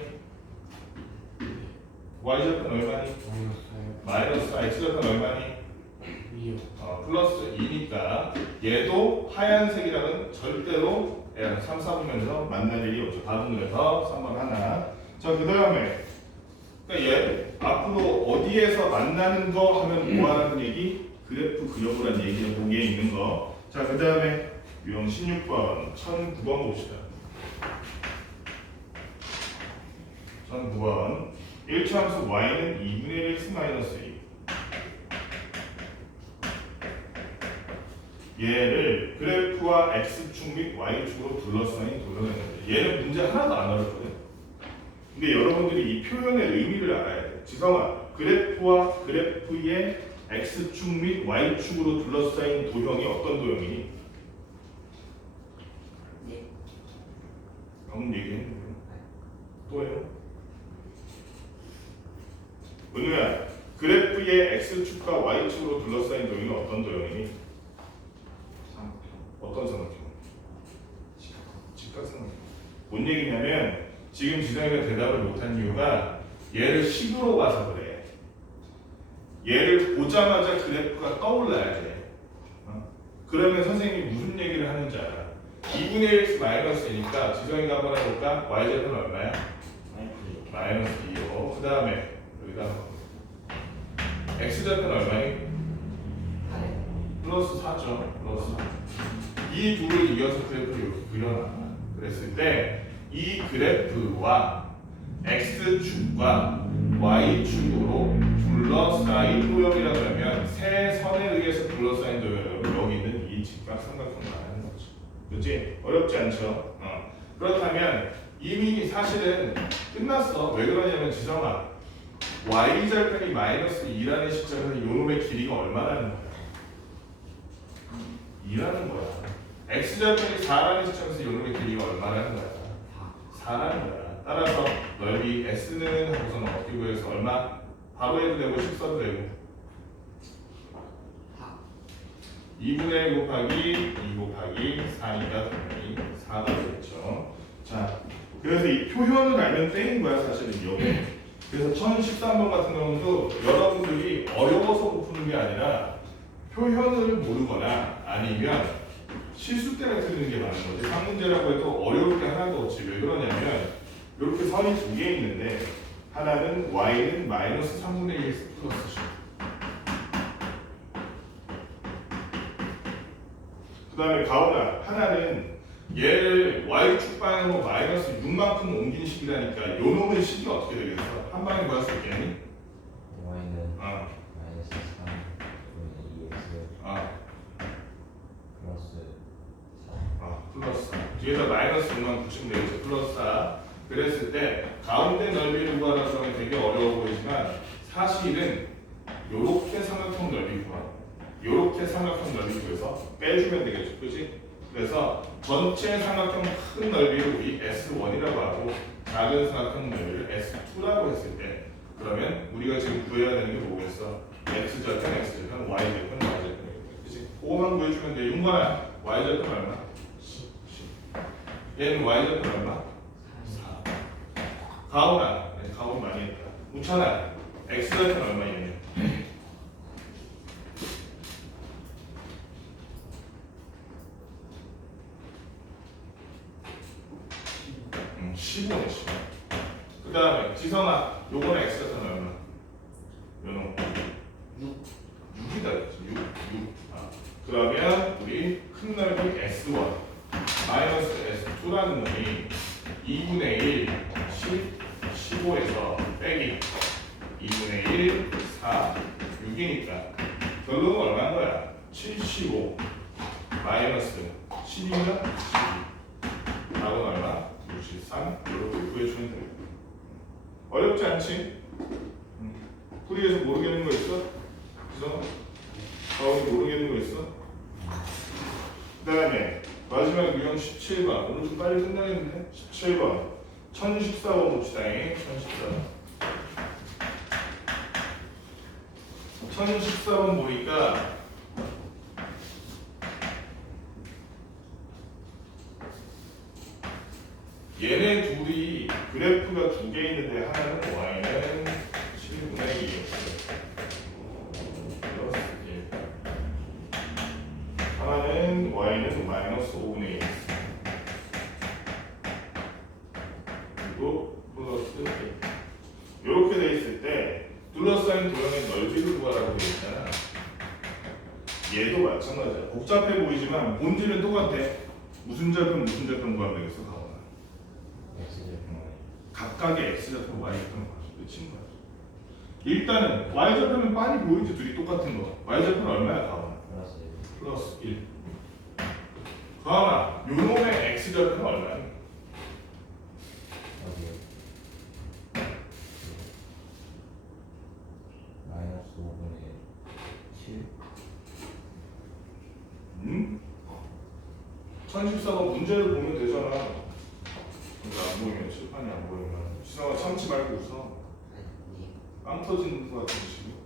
y절편 얼마니? 마이너스 4. x절편 얼마니? 플러스 2니까 얘도 하얀색이랑은 절대로 3, 4분면에서 만날 일이 없죠. 다분면에서 3번 하나. 자, 그 다음에 그러니까 얘 앞으로 어디에서 만나는 거 하면 뭐 하는 얘기? 그래프 그려보라는 얘기는 거기에 있는 거. 자, 그 다음에 유형 16번 1009번 봅시다. 1009번 1차함수 y는 2분의 1 x 마이너스 2. 얘를 그래프와 x축 및 y축으로 둘러싸인 도형이었는데 얘는 문제 하나도 안 어렵거든. 근데 여러분들이 이 표현의 의미를 알아야 돼. 지성아, 그래프와 그래프의 x축 및 y축으로 둘러싸인 도형이 어떤 도형이니? 네. 방금 얘기했는데 또 해요? 은우야, 그래프의 x축과 y축으로 둘러싸인 도형이 어떤 도형이니? 어떤 삼각형? 직각삼각형. 뭔 얘기냐면 지금 지성이가 대답을 못한 이유가 얘를 식으로 봐서 그래. 얘를 보자마자 그래프가 떠올라야 돼. 그러면 선생님이 무슨 얘기를 하는지 알아. 2분의 1 x 마이너스 2니까 지성이가 한번 해볼까? y절편 얼마야? 마이너스 2요. 그 다음에 여기다 x절편 얼마니? 플러스 4죠. 플러스 4. 이 둘을 이어서 그래프를 이렇게 그려놔. 그랬을 때 이 그래프와 x축과 y축으로 둘러싸인 도형이라고 하면 세 선에 의해서 둘러싸인 도형은 여기 있는 이 직각삼각형을 말하는 거죠. 그렇지? 어렵지 않죠? 그렇다면 이미 사실은 끝났어. 왜 그러냐면 지성아, y절편이 마이너스 2라는 시점에서 이놈의 길이가 얼마라는 거야? 2라는 거야. x절편이 4라는 시점에서 이놈의 길이가 얼마라는 거야? 4라는 거야. 따라서 넓이 s는 하고서는 어떻게 구해서 얼마? 바로 해도 되고 10 써도 되고 2분의 1 곱하기 2 곱하기 4니까 당연히 4가 되겠죠. 자, 그래서 이 표현을 알면 땡인 거야 사실은 이게. 그래서 1013번 같은 경우도 여러분들이 어려워서 푸는 게 아니라 표현을 모르거나 아니면 실수 때문에 틀리는 게 많은 거지. 상문제라고 해도 어려울 게 하나도 없지. 왜 그러냐면 이렇게 선이 두 개 있는데 하나는 y는 마이너스 3분의 1 플러스 10. 그 다음에 가오나 하나는 얘를 y축 방향으로 마이너스 6만큼 옮긴 식이라니까 요 놈의 식이 어떻게 되겠어? 한 방에 구할 수 있겠니? y는 어. 마이너스 3분의 2x 플러스 4. 플러스 4. 뒤에다 마이너스 6만 붙이면 되겠죠. 플러스 4. 그랬을 때 가운데 넓이를 구하라고 하면 되게 어려워 보이지만 사실은 요렇게 삼각형 넓이 구하. 요렇게 삼각형 넓이 구해서 빼주면 되겠죠. 그치? 그래서 전체 삼각형 큰 넓이를 우리 S1이라고 하고 작은 삼각형 넓이를 S2라고 했을 때 그러면 우리가 지금 구해야 되는 게 뭐겠어? X절편, X절편, Y절편, Y절편. 그치? 그거만 구해주면 돼. 윤건아, Y절편 얼마? 10. 얘는 Y절편 얼마? 4. 가온아, 가온 많이 했다. 우찬아, X절편 얼마 얘는? 15네 15. 그 다음에 지성아 요거는 x좌표는 얼마? 요놈 6이다 6. 그러면 우리 큰 넓이 S1 마이너스 S2라는 놈이 2분의 1 10 15에서 빼기 2분의 1 4 6이니까 결론은 얼마인 거야? 75 마이너스 12면 12 답은 얼마? 63 이렇게 구해주면 됩니다. 어렵지 않지? 풀이에서 모르겠는 거 있어? 그래서 가운데 모르겠는 거 있어? 그 다음에 마지막 유형 17번 오늘 좀 빨리 끝나겠는데? 17번 1014번 봅시다. 1014번 보니까 얘네 둘이 그래프가 두 개 있는데 하나는 y는 7분의 2x 플러스 1 하나는 y는 마이너스 5분의 2x 그리고 플러스 1 이렇게 돼 있을 때 둘러싸인 도형의 넓이를 구하라고 되어 있잖아. 얘도 마찬가지야. 복잡해 보이지만 본질은 똑같아. 무슨 절편 구하면 되겠어? 각각의 x좌표, y좌표는 끝인 거야. 일단은 y좌표는 빤히 보이지 둘이 똑같은 거. y좌표는 얼마야 가오나? 플러스 1. 가오나 요놈의 x좌표는 얼마야? 어디요? 마이너스 5분의 7. 1014번 문제를 보면 되잖아. 근데 안 보이면 칠판이 안 보이면 지성아 참지 말고 웃어. 빵 터지는 것 같은 식으로.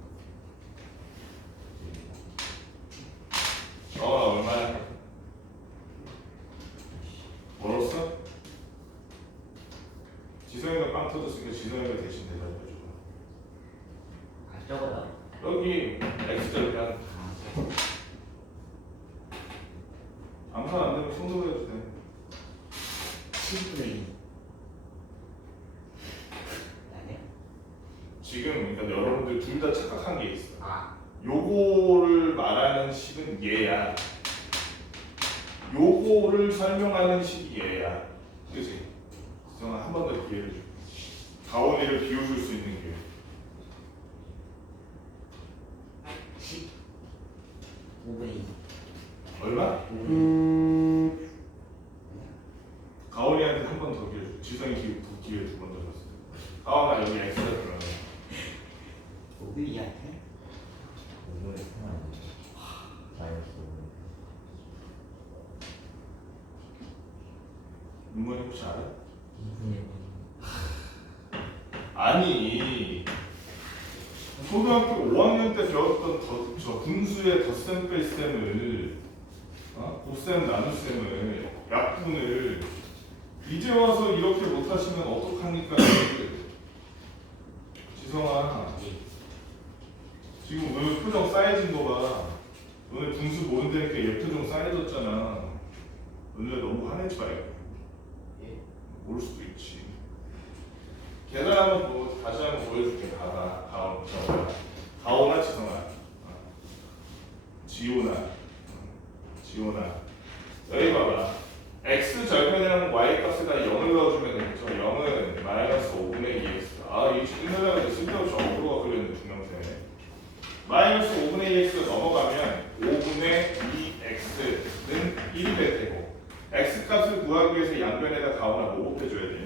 얼마야? 멀었어? 지성이가 빵 터졌으니까 지성이가 대신 대답해줘. 저거요? 여기 X절편 암산 안 되면 손으로 해도 돼. 10분의 2. 아니야? 지금 그러니까 여러분들 둘 다 착각한 게 있어. 아. 요거를 말하는 식은 얘야. 요거를 설명하는 식이 얘야. 그치? 그래서 한 번 더 기회를 줘. 가온이를 비워줄 수 있는 기회. 5분의 2. 얼마? 가온이한테 한 번 더 기회 줘. 지성이 기회 두 번 더 줬어. 가온아 여기 X가 들어가. 5분의 2한테? 5분의 3 아니야? 마이너스 5분의 윤건이 혹시 알아? 2분의 5. 아니 초등학교 5학년 때 배웠던 저 분수의 덧셈 뺄셈을 곱셈 나눗셈을 약분을 이제 와서 이렇게 못하시면 어떡합니까? 지성아 지금 오늘 표정 쌓여진 거 봐. 오늘 분수 모른다니까 얘 표정 쌓여졌잖아. 오늘 너무 화내지 말고. 모를 수도 있지. 계산 한번 다시 한번 보여줄게. 가오나 지성아, 지오나. 여기 봐봐. x 절편이랑 y 값에다 0을 넣어주면 되겠죠. 0은 마이너스 5분의 2x. 이 끝내려고 쓸데없이 어그로가 걸렸는데 중형세. 마이너스 5분의 2x가 넘어가면 5분의 2x는 1이 될 테고 x 값을 구하기 위해서 양변에다 가오나 뭐 곱해줘야 되니?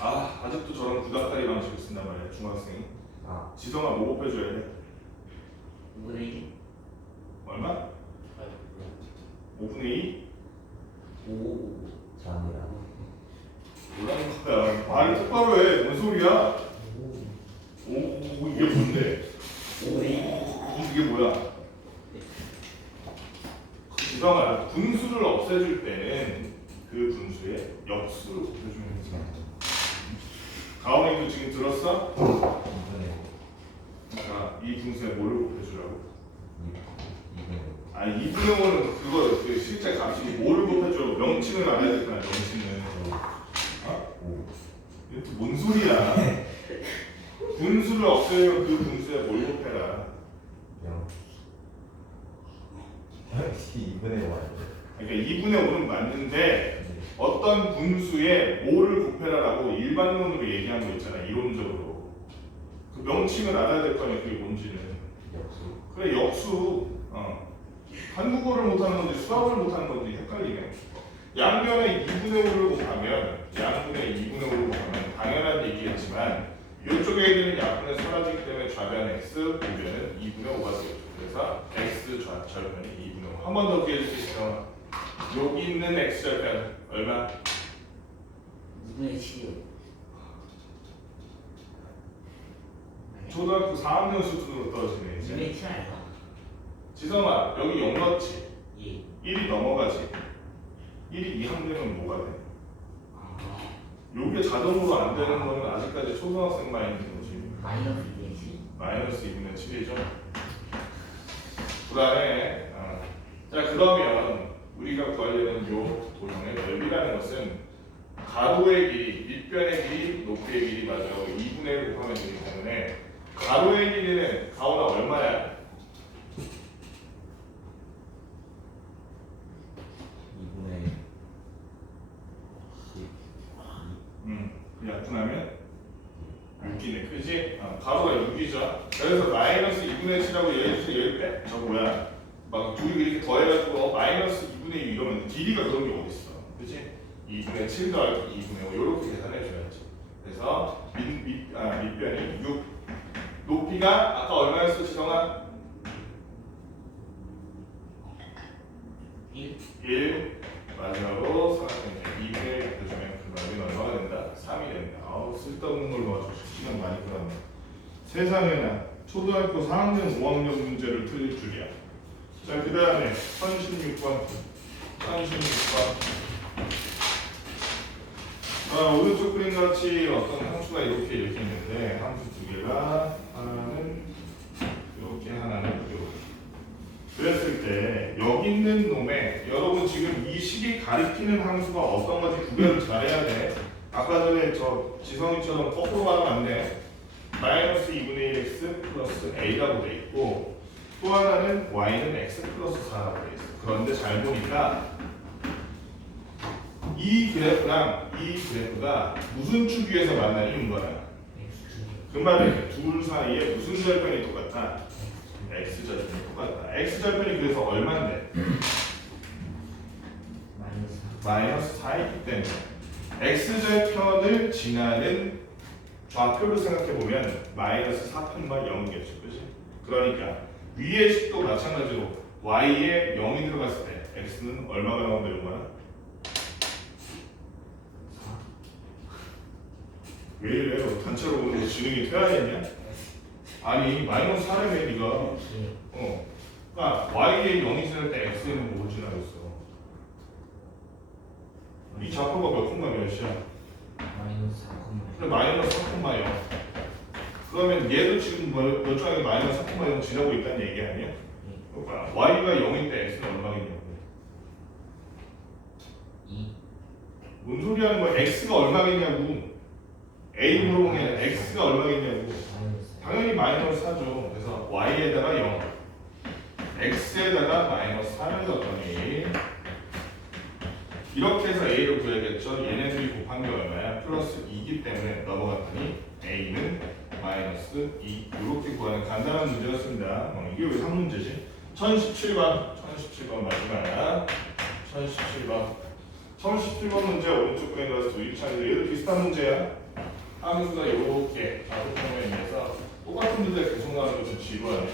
아직도 저런 구닥다리 방식을 쓴단 말이야 중학생이. 지성아 뭐 곱해줘야 돼? 5분의 1? 얼마? 5분의 2? 5 전이라고. 뭐라는 거야? 말을 똑바로 해. 뭔 소리야? 이게 뭔데? 5분의 1? 이게 뭐야? 지성아 분수를 없애줄 때는 그 분수에 역수를 곱해주면 되지. 가온이도 지금 들었어? 자, 이 분수에 뭐를 곱해주라고? 2분의 5는 그거 실제 값이 뭐를 곱해줘? 명칭을 알아야 될 거야. 명칭은. 이게 뭔 소리야? 분수를 없애면 그 분수에 뭘 곱해라? 2분의 5. 그러니까 2분의 5는 맞는데 어떤 분수에 뭐를 곱해라라고 일반론으로 얘기한 거 있잖아. 이론적으로. 그 명칭을 알아야 될 거 아니야. 그게 뭔지는. 그래 역수. 한국어를 못하는 건지 수학을 못하는 건지 헷갈리네. 양변에 2분의 5를 곱하면 양분의 2분의 5를 곱하면 당연한 얘기겠지만 이쪽에 있는 약분은 사라지기 때문에 좌변 x, 우변은 2분의 5가 되겠죠. 그래서 x 절편이 2분의 5. 한 번 더 기회줄 수 있어. 여기 있는 x 절편 얼마? 2분의 7이요. 초등학교 4학년 수준으로 떨어지네 이제. 2분의 7 아닌가? 지성아 여기 0 넣지? 예. 1이 넘어가지? 1이 2항 되면 뭐가 돼? 요게 자동으로 안 되는 거는 아직까지 초등학생 마인드인 거지. 마이너스 2분의 7. 마이너스 2분의 7이죠. 불안해. 자 그러면 우리가 구하려는 요 도형의 넓이라는 것은 가로의 길이, 밑변의 길이, 높이의 길이 맞아 2분의 1 곱하면 되기 때문에 가로의 길이는 가오나 얼마야? 2분의 10. 약분하면 6이네, 그지? 가로가 6이죠. 그래서 마이너스 2분의 7하고 여기 빼. 저 뭐야? 막 둘이 이렇게 더해가지고 마이너스 2분의 2 이러면 길이가 그런 게 어딨어, 그지? 2분의 7 더하기 2분의 5 이렇게 계산해줘야지. 그래서 밑변이 6. 높이가 아까 얼마였어, 지성아? 1. 마지막으로 삼각형이 2분의 곱해주면 그 넓이는 얼마가 된다? 3이 된다. 쓸데없는 걸 넣어주시고 시간 많이 끌었네. 세상에나 초등학교 4학년 5학년 문제를 틀릴 줄이야. 자, 그 다음에 36번. 오른쪽 그림 같이 어떤 함수가 이렇게 있는데 함수 두 개가 하나는 이렇게 하나는 이렇게. 그랬을 때 여기 있는 놈에 여러분 지금 이 식이 가리키는 함수가 어떤 건지 구별을 잘해야 돼. 아까 전에 저 지성이처럼 거꾸로 가면 안 돼. 마이너스 2분의 1x 플러스 a라고 돼 있고 또 하나는 y는 x 플러스 4라고 돼 있어. 그런데 잘 보니까 이 그래프랑 이 그래프가 무슨 축 위에서 만나니 이거야. 그 말은 둘 사이에 무슨 절편이 똑같아? x 절편이 똑같다. x 절편이 그래서 얼마인데? 마이너스 4이기 때문에 x 절편을 지나는 좌표를 생각해 보면 마이너스 4편과 0이겠죠, 그렇지? 그러니까 위의 식도 마찬가지로 y에 0이 들어갔을 때 x는 얼마가 나오면 되는 거야? 왜 이래요? 단체로 보는데 지능이 퇴화했냐? 아니 마이너스 4라며 니가. 예. 그러니까 y에 0이 지날 때 x에는 뭐가 지나고 있어? 이 좌표가 몇 콤마 몇이야? 마이너스 4,0. 그래 마이너스 4,0. 그러면 얘도 지금 몇 장에 마이너스 4,0 지나고 있다는 얘기 아니야? 그러니까 y가 0일 때 x는 얼마겠냐고. 2. 뭔 소리 하는 거야? x가 얼마겠냐고. a 물어보는 게 아니라 x가 얼마겠냐고. 마이너스. 당연히 마이너스 4죠. 그래서 y에다가 0, x에다가 마이너스 4를 넣었더니 이렇게 해서 a를 구해야겠죠. 얘네들이 곱한 게 얼마야? 플러스 2기 때문에 넘어갔더니 a는 마이너스 2 이렇게 구하는 간단한 문제였습니다. 이게 왜 3문제지? 1017번 마지막 1017번 문제 오른쪽 그에 넣어서 2차인데 얘도 비슷한 문제야. 함수가 이렇게 좌표평면에 의해서 똑같은 문제 계속 나오는 거 좀 지루하네.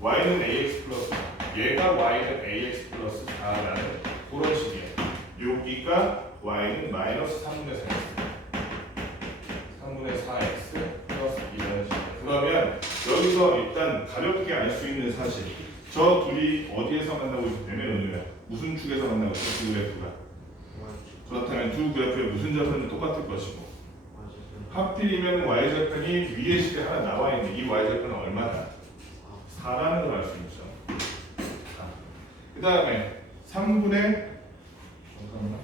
y는 ax 플러스 얘가 y는 ax 플러스 4라는 그런 식이에요. 여기가 y는 마이너스 3분의 4x 플러스 2라는 식이에요. 그러면 여기서 일단 가볍게 알 수 있는 사실, 저 둘이 어디에서 만나고 있기 때문에 오늘 무슨 축에서 만나고 있어? 두 그래프가. 그렇다면 두 그래프의 무슨 좌표는 똑같을 것이고, 하필이면 y좌표는 위에 식에 하나 나와 있는데 이 y좌표는 얼마다? 4라는 걸 알 수 있죠. 그 다음에 3분의 잠깐만.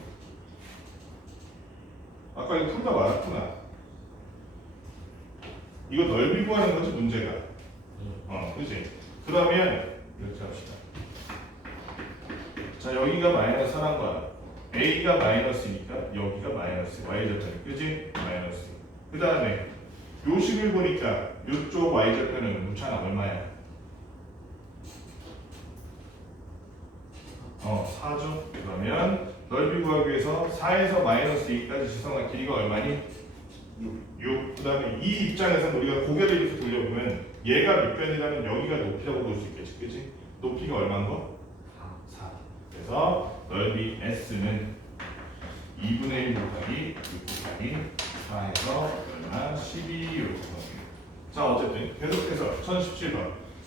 아까 이거 풀다 말았구나. 이거 넓이 구하는 거지 문제가. 그지? 그러면 이렇게 합시다. 자 여기가 마이너스 4란 거야. a가 마이너스니까 여기가 마이너스 y좌표니 그지? 마이너스. 그 다음에 요 식을 보니까 이쪽 y좌표는 무차나 얼마야? 4죠. 그러면 넓이 구하기 위해서 4에서 마이너스 2까지 지성한 길이가 얼마니? 6. 그 다음에 이 입장에서 우리가 고개를 이렇게 돌려보면 얘가 밑변이라면 여기가 높이라고 볼 수 있겠지. 그치? 높이가 얼마인 거? 4. 그래서 넓이 S는 2분의 1 곱하기 6 곱하기 4에서 얼마? 12 이렇게 나옵니다. 자 어쨌든 계속해서 1017번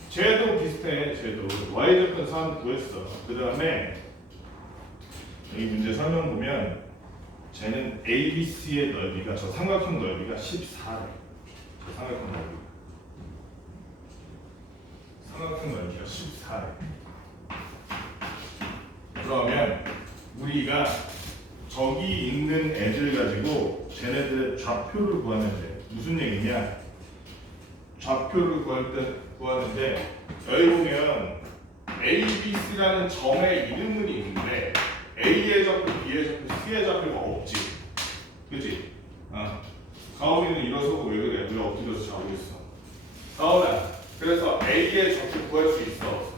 쟤도 비슷해. 쟤도 y좌표 선 구했어. 그 다음에 이 문제 설명 보면 쟤는 ABC의 넓이가 저 삼각형 넓이가 14래. 저 삼각형 넓이가 14래. 그러면 우리가 저기 있는 애들 가지고 쟤네들의 좌표를 구하는데 무슨 얘기냐? 좌표를 구하는데 여기 보면 ABC라는 점의 이름은 있는데 A의 좌표, B의 좌표, C의 좌표가 없지. 그치? 가온이는 일어서고 왜 그래? 우리가 엎드려서 자고 있어. 가온아, 그래서 A의 좌표 구할 수 있어? 없어?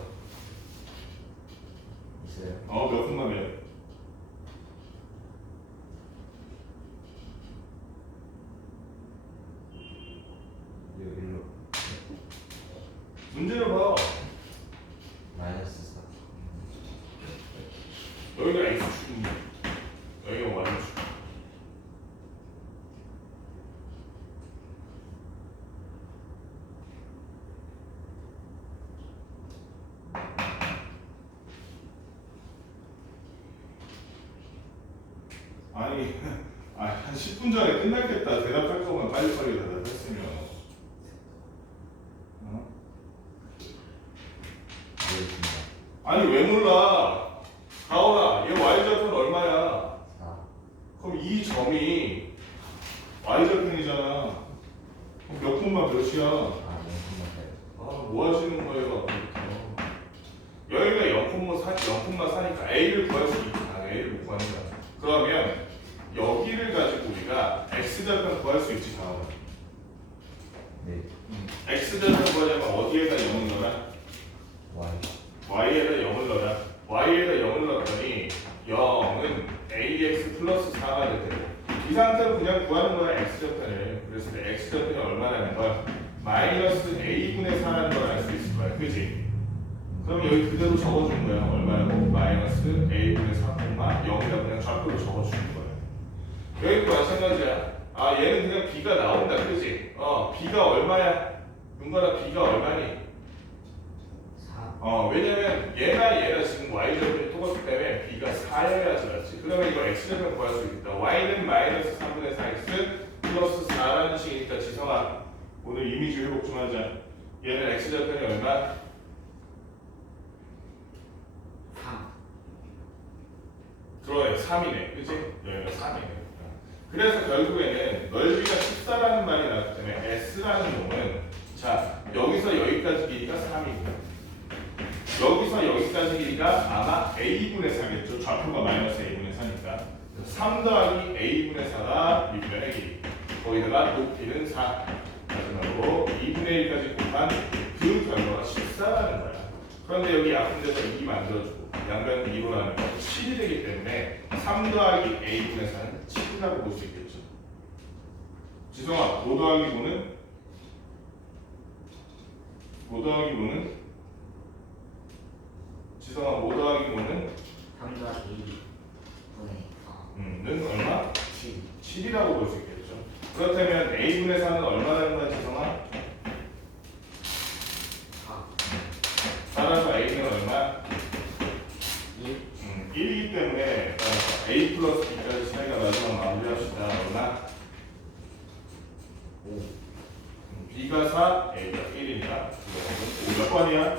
있어요. 몇 분만 몇? 일로 문제를 봐. 마이너스 4. 여기가 X축이야. 여기가 Y축. 아니, 한 10분 전에 끝났겠다. 대답할 거면 빨리빨리 대답했으면. 알겠습니다. 아니 왜 몰라? 가온아, 얘 y좌표는 얼마야? 4. 그럼 이 점이 y좌표이잖아. 그럼 몇 분만 몇이야? 뭐 하시는 거예요? 여기가 0,4니까 A를 구할 수 있잖아. A를 못 구하는 거야. 그러면 여기를 가지고 우리가 X좌표를 구할 수 있지, 가온아. 네. X좌표 구하려면 어디에다 0을 넣어라? Y에다 0을 넣어라. Y에다 0을 넣었더니 0은 AX 플러스 4가 되고 이 상태로 그냥 구하는 거야. X좌표를. 그래서 X좌표는 얼마라는 걸 마이너스 A분의 4라는 걸 알 수 있을 거야. 그지? 그럼 여기 그대로 적어주는 거야. 얼마라고? 마이너스 A분의 4, 0이라 그냥 좌표로 적어주는 거야. 여기도 마찬가지야. 얘는 그냥 B가 나온다. 그지? B가 얼마야? 은관아 B가 얼마니? 4. 왜냐면 얘나 지금 Y절편이 똑같기 때문에 B가 4여야지 맞지? 그러면 이거 X절편 구할 수 있겠다. Y는 마이너스 3분의 4X 플러스 4라는 식이니까 지성아 오늘 이미지 회복 좀 하자. 얘는 X절편이 얼마? 3. 그러네 3이네 그치? 여기가 3이네. 그래서 결국에는 넓이가 14라는 말이 나왔기 때문에 S라는 놈은 자 여기서 여기까지 길이가 3이고 여기서 여기까지 길이가 아마 A분의 4겠죠. 좌표가 마이너스 A분의 4니까 3 더하기 A분의 4가 밑면의 길이 거기다가 높이는 4 마지막으로 2분의 1까지 곱한 그 결과가 14라는 거야. 그런데 여기 아픈 데서 2 만들어주고 양변 2로 나누면 7이 되기 때문에 3 더하기 A분의 4는 7이라고 볼 수 있겠죠. 지성아 5 더하기 5는 5 더하기 5는 지성아 5 더하기 5는 3 더하기 2분의 는 얼마? 7. 7이라고 볼 수 있겠죠. 그렇다면 A분의 4는 얼마라는 거야 지성아? 4. 따라서 A는 얼마? 1. 1이기 때문에 따라서 A 플러스 B까지 차이가 마지막 마무리합시다. 얼마? 5. B가 4, A가 1이니까 5 몇 번이야?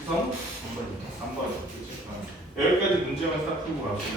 지성? 3번이네. 3번. 그치? 여기까지 문제만 딱 풀고 갑시다.